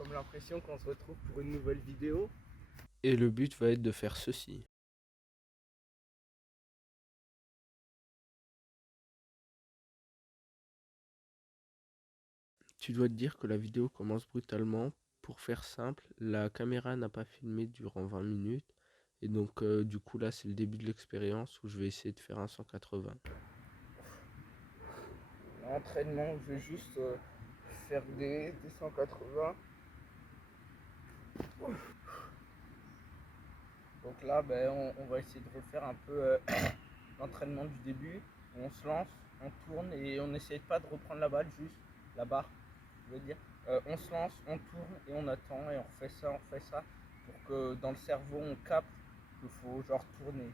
comme l'impression qu'on se retrouve pour une nouvelle vidéo. Et le but va être de faire ceci. Tu dois te dire que la vidéo commence brutalement. Pour faire simple, la caméra n'a pas filmé durant 20 minutes. Et donc du coup là c'est le début de l'expérience où je vais essayer de faire un 180. L'entraînement, je vais juste faire des 180. Donc là, on va essayer de refaire un peu l'entraînement du début. On se lance, on tourne et on n'essaye pas de reprendre la balle, juste la barre. Je veux dire, on se lance, on tourne et on attend et on refait ça pour que dans le cerveau on capte qu'il faut genre tourner.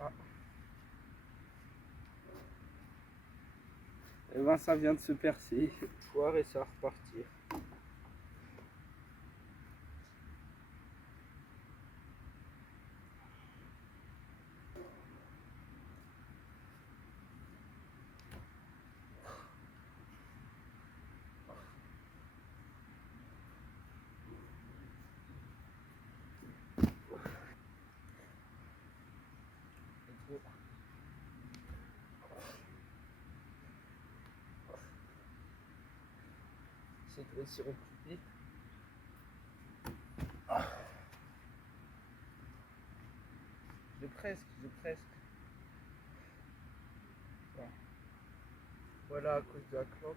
Ah. Et ben ça vient de se percer, foire et ça va repartir. C'est de réussir au plus vite. Presque. Bon. Voilà, à cause de la clope.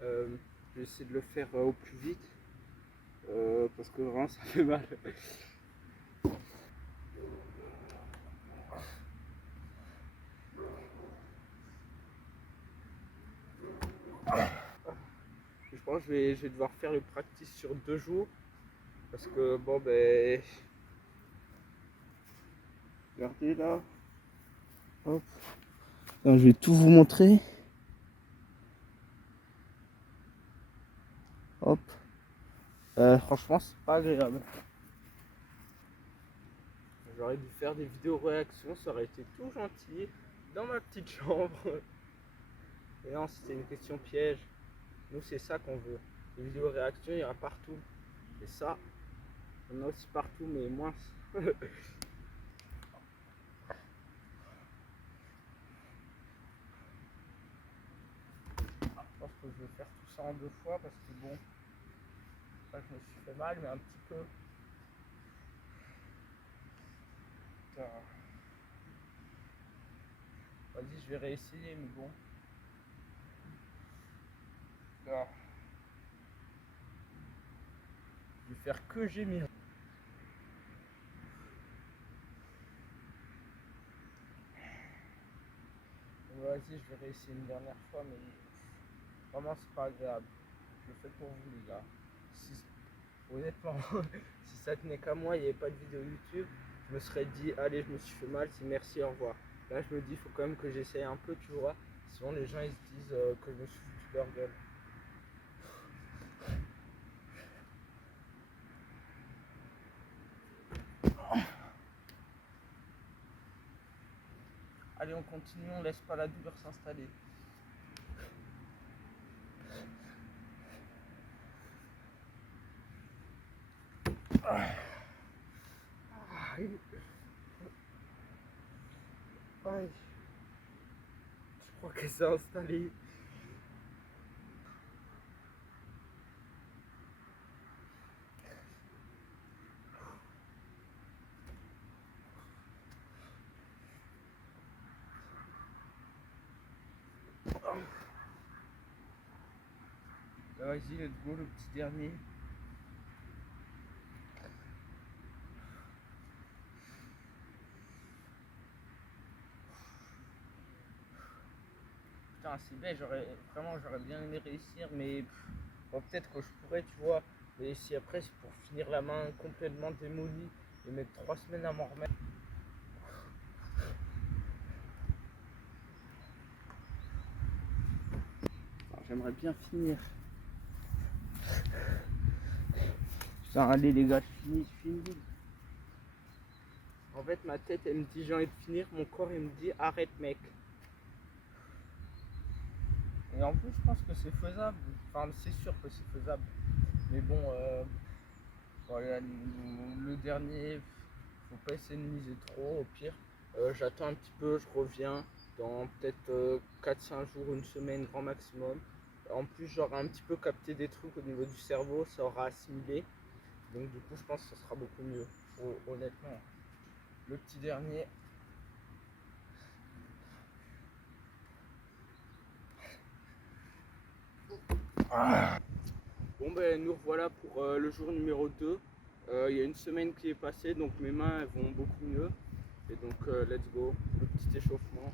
Je vais essayer de le faire au plus vite. Parce que vraiment ça fait mal. Je pense que je vais devoir faire le practice sur 2 jours. Parce que bon ben. Regardez là. Hop. Alors, je vais tout vous montrer. Hop. Franchement c'est pas agréable. J'aurais dû faire des vidéos réactions, ça aurait été tout gentil dans ma petite chambre. Et non, c'était une question piège. Nous c'est ça qu'on veut. Les vidéos réactions, il y en a partout. Et ça, il y en a aussi partout, mais moins. Je pense que je vais faire tout ça en 2 fois parce que bon, pas que je me suis fait mal, mais un petit peu. Vas-y, je vais réessayer, mais bon. Putain. Je vais faire que gémir. Vas-y, je vais réessayer une dernière fois, mais vraiment, c'est pas agréable. Je le fais pour vous, les gars. Si, honnêtement, si ça tenait qu'à moi, il n'y avait pas de vidéo YouTube, je me serais dit, allez, je me suis fait mal, c'est merci, au revoir. Là, je me dis, il faut quand même que j'essaye un peu, tu vois. Sinon, les gens, ils se disent que je me suis foutu leur gueule. Allez, on continue, on laisse pas la douleur s'installer. Aïe. Aïe. Je crois qu'elle s'est installée. Vas-y, let's go, le petit dernier. Putain, c'est bête, j'aurais bien aimé réussir, mais bon, peut-être que je pourrais, tu vois. Mais si après, c'est pour finir la main complètement démolie et mettre 3 semaines à m'en remettre. Alors, j'aimerais bien finir. Putain, allez les gars, je finis. En fait, ma tête, elle me dit j'ai envie de finir, mon corps, il me dit arrête, mec. Et en plus, je pense que c'est faisable. Enfin, c'est sûr que c'est faisable. Mais bon, voilà, le dernier, faut pas essayer de miser trop. Au pire, j'attends un petit peu, je reviens dans peut-être 4-5 jours, une semaine, grand maximum. En plus, j'aurai un petit peu capté des trucs au niveau du cerveau, ça aura assimilé. Donc, du coup, je pense que ça sera beaucoup mieux. Honnêtement, le petit dernier. Bon ben nous revoilà pour le jour numéro 2. Il y a une semaine qui est passée, donc mes mains elles vont beaucoup mieux. Et donc let's go, le petit échauffement.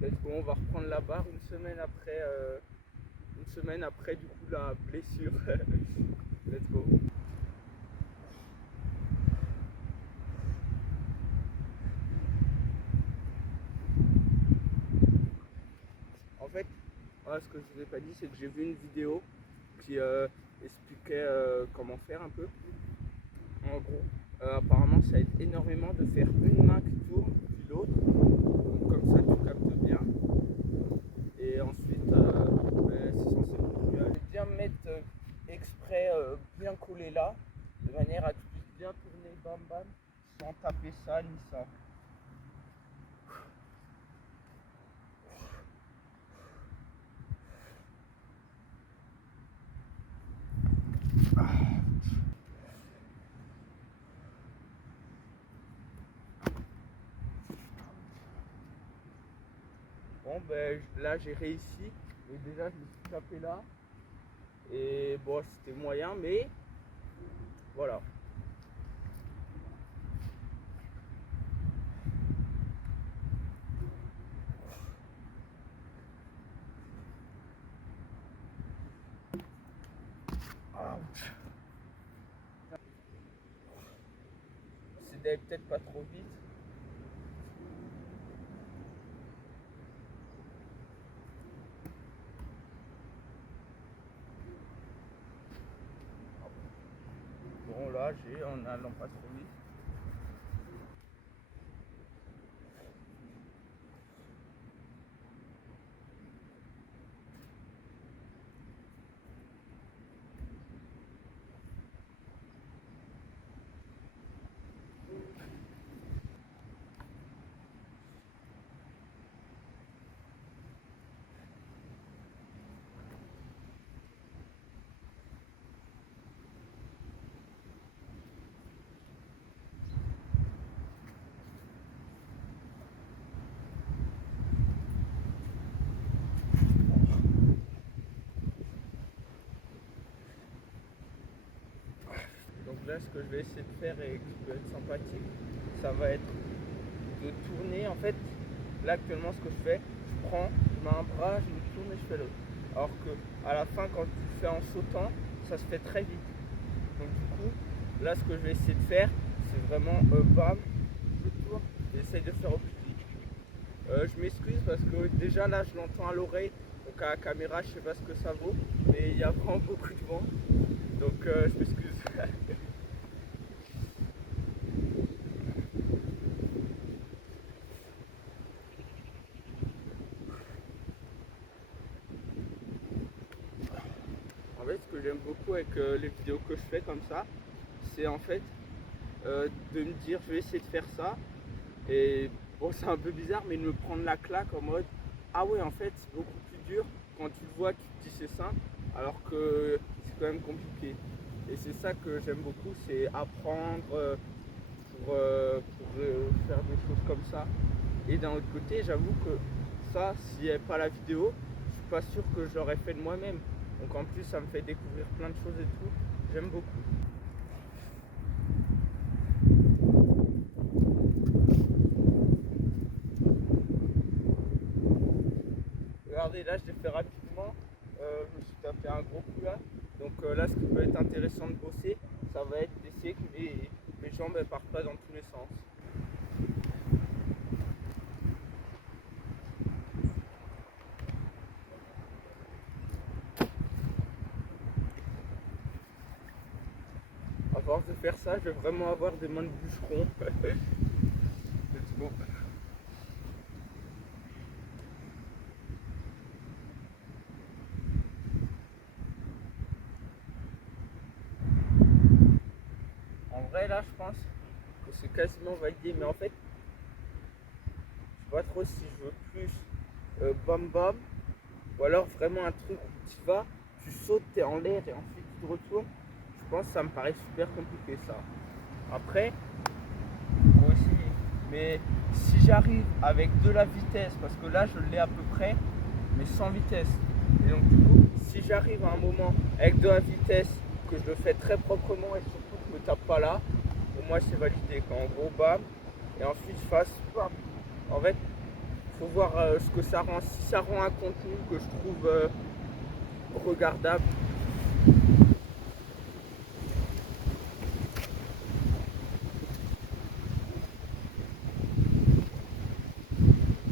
Let's go, on va reprendre la barre une semaine après du coup la blessure. Let's go. En fait, ce que je vous ai pas dit, c'est que j'ai vu une vidéo qui expliquait comment faire un peu. En gros, apparemment ça aide énormément de faire une main qui tourne puis l'autre. Donc comme ça tu captes bien. Et ensuite c'est censé continuer à bien mettre exprès bien collé là, de manière à que tu puisses bien tourner bam bam sans taper ça ni ça. Bon ben là j'ai réussi, et déjà je me suis tapé là, et bon c'était moyen mais voilà. C'est d'aller peut-être pas trop vite. Bon là j'ai en allant pas trop vite. Donc là ce que je vais essayer de faire et qui peut être sympathique, ça va être de tourner. En fait là actuellement ce que je fais, je prends, je mets un bras, je me tourne et je fais l'autre. Alors que à la fin quand tu le fais en sautant, ça se fait très vite. Donc du coup, là ce que je vais essayer de faire, c'est vraiment bam, je tourne et essaye de faire au plus vite. Je m'excuse parce que déjà là je l'entends à l'oreille, donc à la caméra je sais pas ce que ça vaut, mais il y a vraiment beaucoup de vent, donc je m'excuse. En fait, ce que j'aime beaucoup avec les vidéos que je fais comme ça, c'est en fait de me dire je vais essayer de faire ça, et bon c'est un peu bizarre, mais de me prendre la claque en mode ah ouais en fait c'est beaucoup plus dur. Quand tu le vois tu te dis c'est simple, alors que c'est quand même compliqué. Et c'est ça que j'aime beaucoup, c'est apprendre pour faire des choses comme ça. Et d'un autre côté, j'avoue que ça, s'il n'y avait pas la vidéo, je suis pas sûr que je l'aurais fait de moi-même. Donc en plus, ça me fait découvrir plein de choses et tout. J'aime beaucoup. Regardez, là, je l'ai fait rapidement. Je me suis tapé un gros coup là. Donc là, ce qui peut être intéressant de bosser, ça va être d'essayer que mes jambes ne partent pas dans tous les sens. force de faire ça, je vais vraiment avoir des mains de bûcheron. Let's go. En vrai, là, je pense que c'est quasiment validé, mais en fait, je sais pas trop si je veux plus bam bam, ou alors vraiment un truc où tu vas, tu sautes, t'es en l'air et ensuite tu te retournes. Je pense que ça me paraît super compliqué ça. Après, faut essayer. Mais si j'arrive avec de la vitesse, parce que là je l'ai à peu près, mais sans vitesse. Et donc du coup, si j'arrive à un moment avec de la vitesse, que je le fais très proprement et surtout que je me tape pas là, pour moi c'est validé. Quand en gros bam, et ensuite je fasse bam. En fait, faut voir ce que ça rend. Si ça rend un contenu que je trouve regardable.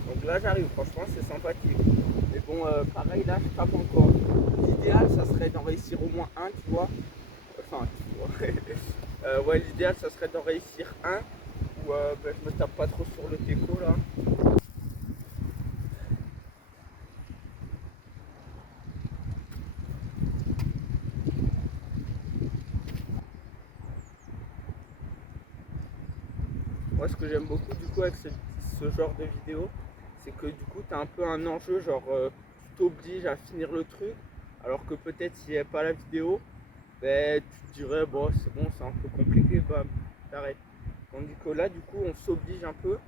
Donc là j'arrive, franchement c'est sympathique. Mais bon, pareil là je tape encore. L'idéal ça serait d'en réussir au moins un, tu vois. Enfin, tu vois. Ouais, l'idéal ça serait d'en réussir un où ben, je me tape pas trop sur le teco là. Moi ce que j'aime beaucoup du coup avec ce genre de vidéo, c'est que du coup tu as un peu un enjeu, genre tu t'obliges à finir le truc, alors que peut-être s'il n'y avait pas la vidéo, ben, tu te dirais bon c'est bon, c'est un peu compliqué, bam, t'arrêtes. Tandis que là du coup on s'oblige un peu,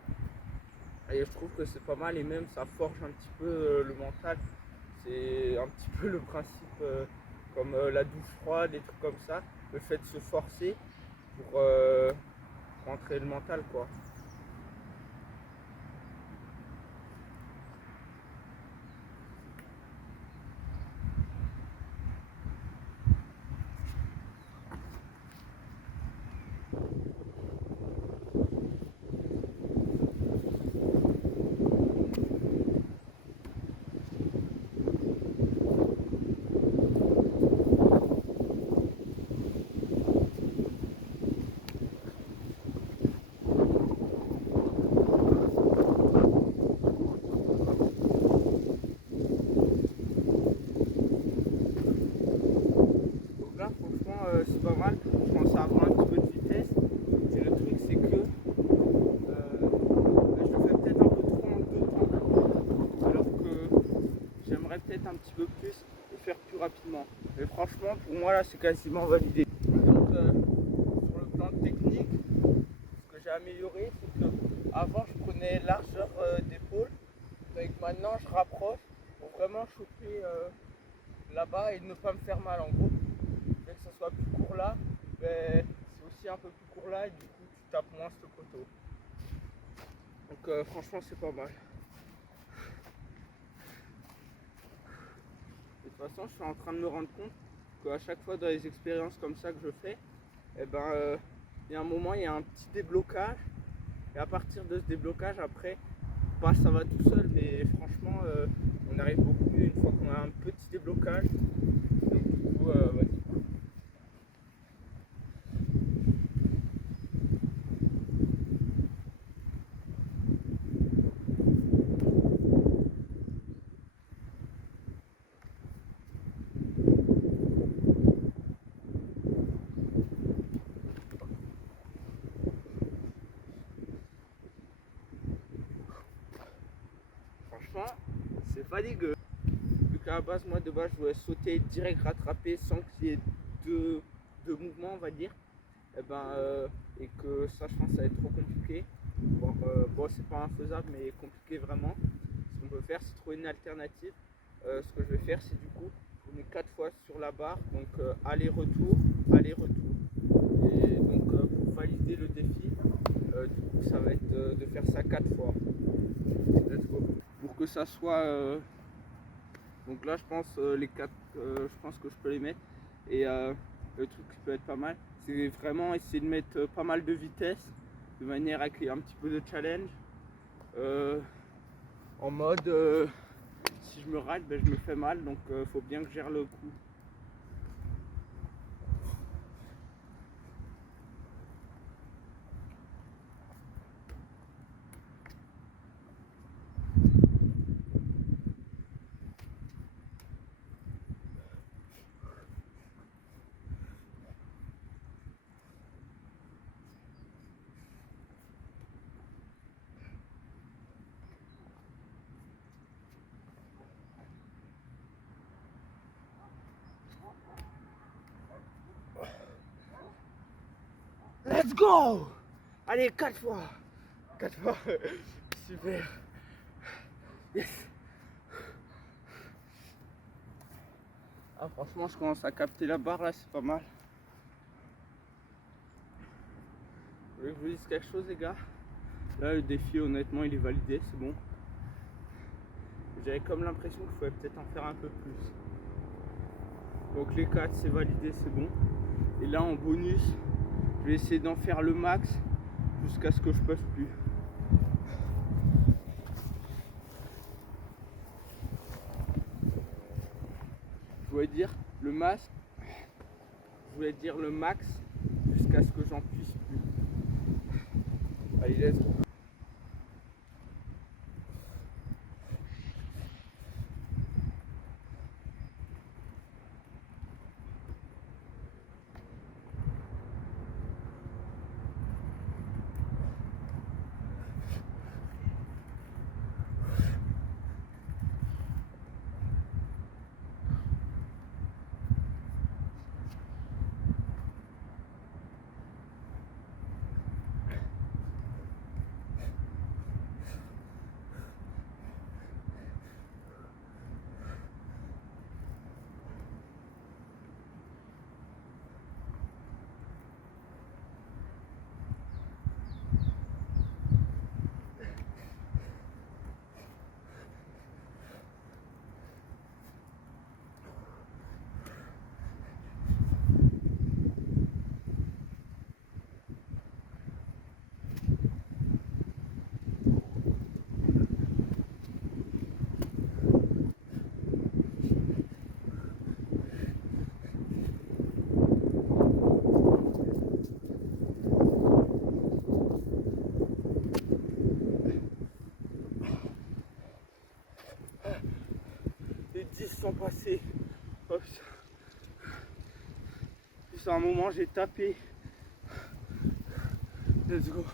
et je trouve que c'est pas mal, et même ça forge un petit peu le mental. C'est un petit peu le principe comme la douche froide, des trucs comme ça, le fait de se forcer pour rentrer le mental quoi. Donc là, franchement, c'est pas mal. Je pense à avoir un petit peu de vitesse. Et le truc, c'est que je le fais peut-être un peu trop en deux temps. Alors que j'aimerais peut-être un petit peu plus le faire plus rapidement. Mais franchement, pour moi, là, c'est quasiment validé. Donc, sur le plan technique, ce que j'ai amélioré, c'est que avant, je prenais largeur d'épaule. Donc maintenant, je rapproche pour vraiment choper là-bas et ne pas me faire mal en gros. Dès que ça soit plus court là, ben, c'est aussi un peu plus court là et du coup tu tapes moins ce poteau. Donc franchement c'est pas mal. De toute façon je suis en train de me rendre compte qu'à chaque fois dans les expériences comme ça que je fais, eh ben, il y a un moment, il y a un petit déblocage. Et à partir de ce déblocage après, pas ça va tout seul, mais franchement on arrive beaucoup mieux une fois qu'on a un petit déblocage. Donc du coup vas-y. Franchement, c'est pas dégueu. Vu qu'à la base, moi de base, je voulais sauter direct rattraper sans qu'il y ait deux mouvements, on va dire. Et que ça, je pense, ça va être trop compliqué. Bon, c'est pas infaisable, mais compliqué vraiment. Ce qu'on peut faire, c'est trouver une alternative. Ce que je vais faire, c'est du coup, je mets 4 fois sur la barre, donc aller-retour, aller-retour. Et donc, pour valider le défi, du coup, ça va être de faire ça 4 fois. Let's go. Pour que ça soit donc là je pense les 4 je pense que je peux les mettre et le truc qui peut être pas mal c'est vraiment essayer de mettre pas mal de vitesse de manière à créer un petit peu de challenge en mode si je me rate ben, je me fais mal donc faut bien que je gère le coup. Let's go! Allez, 4 fois. 4 fois. Super. Yes. Ah, franchement, je commence à capter la barre là, c'est pas mal. Vous voulez que je vous dise quelque chose, les gars? Là, le défi, honnêtement, il est validé, c'est bon. J'avais comme l'impression qu'il fallait peut-être en faire un peu plus. Donc les 4 c'est validé, c'est bon. Et là en bonus, je vais essayer d'en faire le max jusqu'à ce que je puisse plus. Je voulais dire le max. Je voulais dire le max jusqu'à ce que j'en puisse plus. Allez, let's go. Les 10 sont passés. Oh, puis à un moment j'ai tapé. Let's go.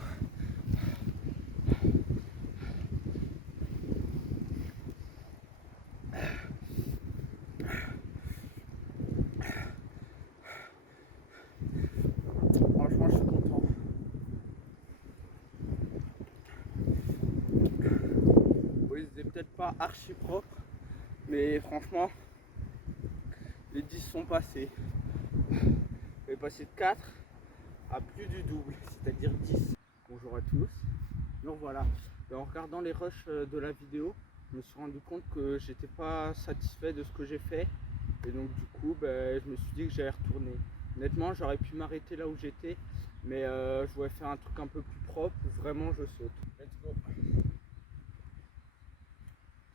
Franchement je suis content. Oui, c'était peut-être pas archi propre, mais franchement les 10 sont passés. Je vais passer de 4 à plus du double, c'est-à-dire 10. Bonjour à tous. Donc voilà, et en regardant les rushs de la vidéo, je me suis rendu compte que j'étais pas satisfait de ce que j'ai fait. Et donc du coup, je me suis dit que j'allais retourner. Honnêtement, j'aurais pu m'arrêter là où j'étais, mais je voulais faire un truc un peu plus propre où vraiment je saute. Let's go.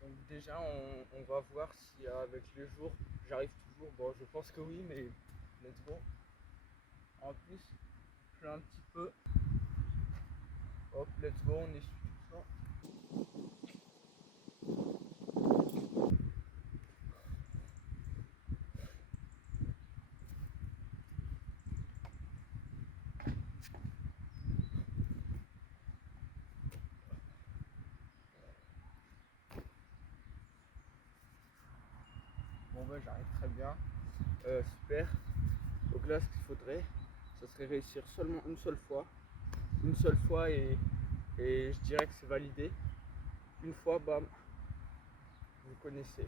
Donc déjà, on va voir si avec les jours, j'arrive toujours. Bon, je pense que oui, mais let's go. En plus, je fais un petit peu. Hop, let's go, on essuie tout ça. Bon bah j'arrive très bien. Super. Donc là ce qu'il faudrait, ça serait réussir seulement une seule fois. Une seule fois et je dirais que c'est validé. Une fois, bam, vous connaissez.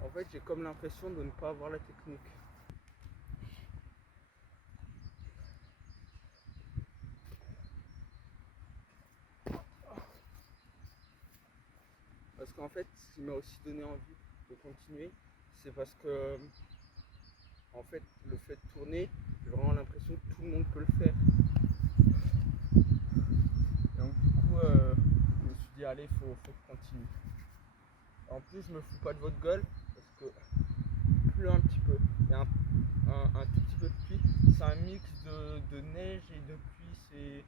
En fait j'ai comme l'impression de ne pas avoir la technique. Parce qu'en fait ce qui m'a aussi donné envie de continuer, c'est parce que en fait le fait de tourner, j'ai vraiment l'impression que tout le monde peut le faire. Et donc du coup je me suis dit allez faut que je continue. En plus je me fous pas de votre gueule parce que pleut un petit peu. Il y a un tout petit peu de pluie. C'est un mix de neige et de pluie, c'est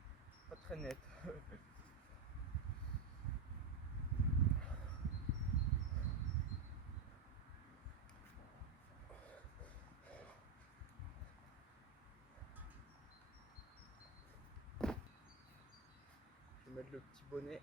pas très net. mettre le petit bonnet.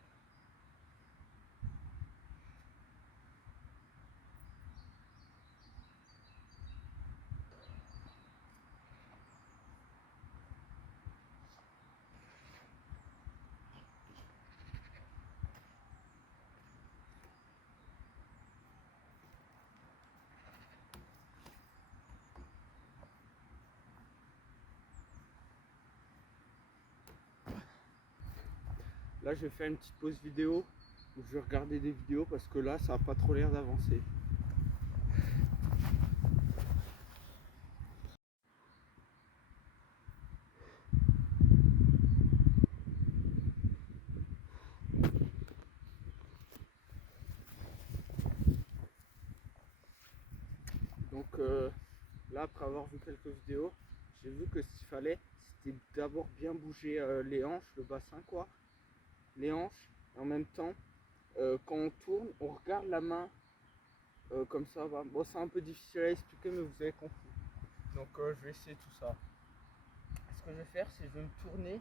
Là, je vais faire une petite pause vidéo où je vais regarder des vidéos parce que là, ça n'a pas trop l'air d'avancer. Donc là, après avoir vu quelques vidéos, j'ai vu que ce qu'il fallait, c'était d'abord bien bouger les hanches, le bassin quoi, les hanches, et en même temps, quand on tourne, on regarde la main comme ça. Va. Bon, c'est un peu difficile à expliquer, mais vous avez compris. Donc je vais essayer tout ça. Ce que je vais faire, c'est que je vais me tourner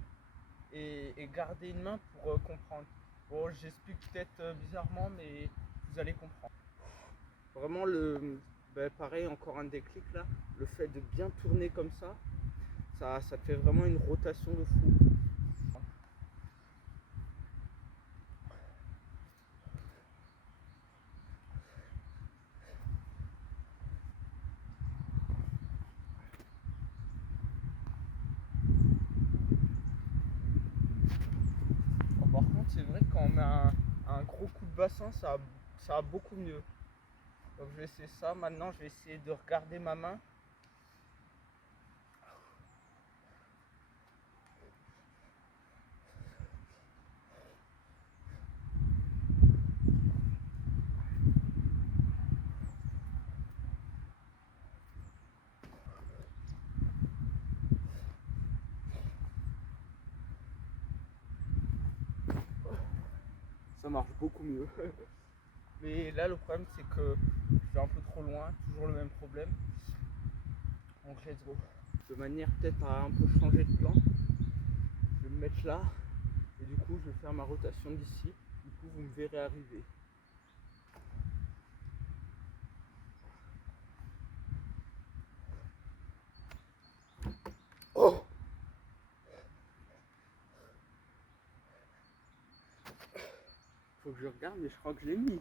et garder une main pour comprendre. Bon, j'explique peut-être bizarrement, mais vous allez comprendre. Vraiment pareil, encore un déclic là, le fait de bien tourner comme ça te fait vraiment une rotation de fou. Bon, par contre, c'est vrai que quand on met un gros coup de bassin, ça va beaucoup mieux. Donc je vais essayer ça. Maintenant, je vais essayer de regarder ma main. Ça marche beaucoup mieux. Mais là, le problème, c'est que je vais un peu trop loin. Toujours le même problème. Donc let's go. De manière peut-être à un peu changer de plan, je vais me mettre là. Et du coup, je vais faire ma rotation d'ici. Du coup, vous me verrez arriver. Oh! Faut que je regarde, mais je crois que je l'ai mis.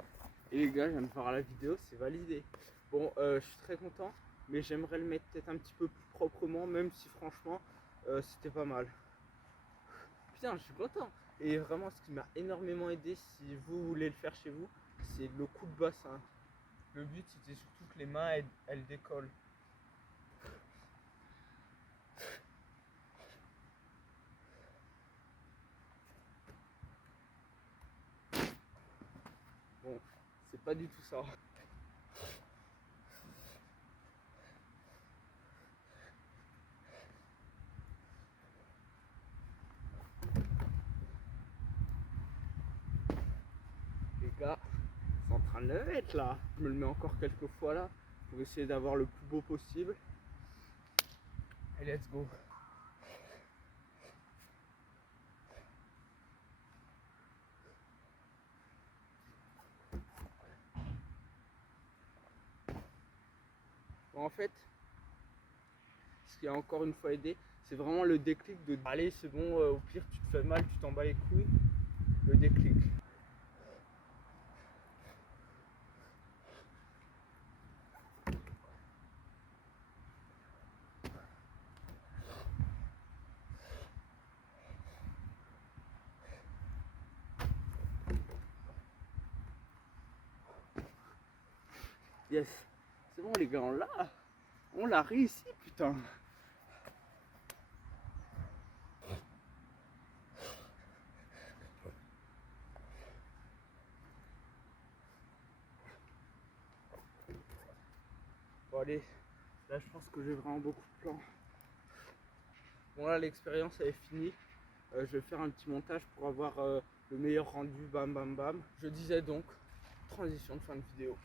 Et les gars, je viens de voir la vidéo, c'est validé. Bon, je suis très content, mais j'aimerais le mettre peut-être un petit peu plus proprement, même si franchement, c'était pas mal. Putain, je suis content. Et vraiment, ce qui m'a énormément aidé, si vous voulez le faire chez vous, c'est le coup de bassin. Le but, c'était surtout que les mains, elles décollent. Bon, c'est pas du tout ça. Les gars, c'est en train de le mettre là. Je me le mets encore quelques fois là pour essayer d'avoir le plus beau possible. Et let's go. Bon, en fait, ce qui a encore une fois aidé, c'est vraiment le déclic de allez, c'est bon, au pire tu te fais mal, tu t'en bats les couilles. Le déclic. Yes, c'est bon les gars, on l'a réussi putain. Bon allez, là je pense que j'ai vraiment beaucoup de plans. Bon là l'expérience elle est finie. Je vais faire un petit montage pour avoir le meilleur rendu, bam bam bam. Je disais donc, transition de fin de vidéo.